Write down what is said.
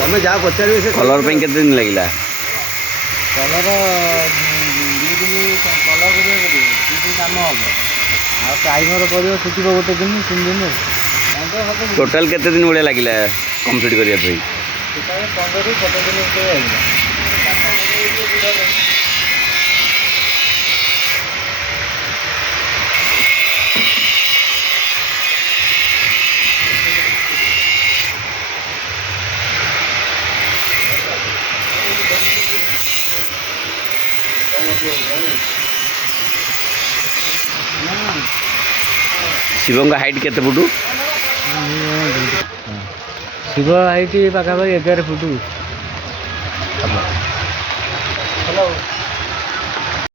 तुम जहाँ पचार कलर पे केते दिन लगिला कलर 2 दिन कलर करिए 2 दिन काम हम आ टाइमर कर सुखी गोटे दिन 3 दिन टोटल केते दिन भलिया लगिला कंप्लीट करिया पे 15 ରୁ 17 दिन ଭିତରେ शिवंग हाइट केते फुटू शिव हाइट पाखापाखि 11 फुट। हेलो